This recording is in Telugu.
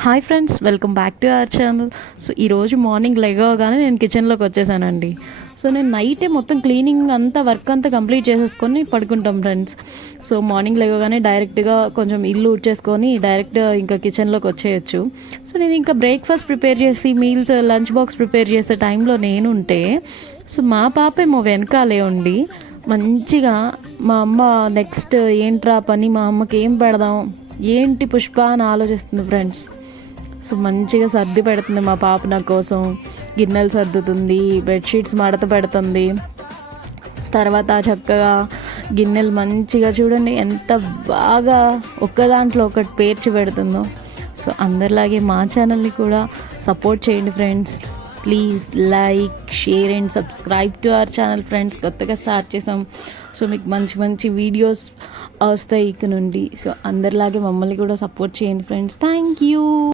Hi friends, welcome back to our channel. So ఈరోజు మార్నింగ్ లెగవగానే నేను కిచెన్లోకి వచ్చేసానండి. సో నేను నైటే మొత్తం క్లీనింగ్ అంతా వర్క్ అంతా కంప్లీట్ చేసేసుకొని పడుకుంటాం ఫ్రెండ్స్. సో మార్నింగ్ లెగవగానే డైరెక్ట్గా కొంచెం ఇల్లు ఉడ్చేసుకొని డైరెక్ట్ ఇంకా కిచెన్లోకి వచ్చేయచ్చు. సో నేను ఇంకా బ్రేక్ఫాస్ట్ ప్రిపేర్ చేసి మీల్స్ లంచ్ బాక్స్ ప్రిపేర్ చేసే టైంలో నేను ఉంటే, సో మా పాప ఏమో వెనకాలే ఉండి మంచిగా మా అమ్మ నెక్స్ట్ ఏంట్రా పని, మా అమ్మకి ఏం పెడదాం, ఏంటి పుష్ప అని ఆలోచిస్తుంది ఫ్రెండ్స్. సో మంచిగా సర్ది పెడుతుంది మా పాప నా కోసం. గిన్నెలు సర్దుతుంది, బెడ్షీట్స్ మడత పెడుతుంది. తర్వాత చక్కగా గిన్నెలు మంచిగా చూడండి ఎంత బాగా ఒక్క దాంట్లో ఒకటి పేర్చి పెడుతుందో. సో అందరిలాగే మా ఛానల్ని కూడా సపోర్ట్ చేయండి friends. Please like, share and subscribe to our channel friends. కొత్తగా స్టార్ట్ చేసాం. సో మీకు మంచి మంచి వీడియోస్ వస్తాయి ఇక నుండి. సో అందరిలాగే మమ్మల్ని కూడా సపోర్ట్ చేయండి ఫ్రెండ్స్. Thank you.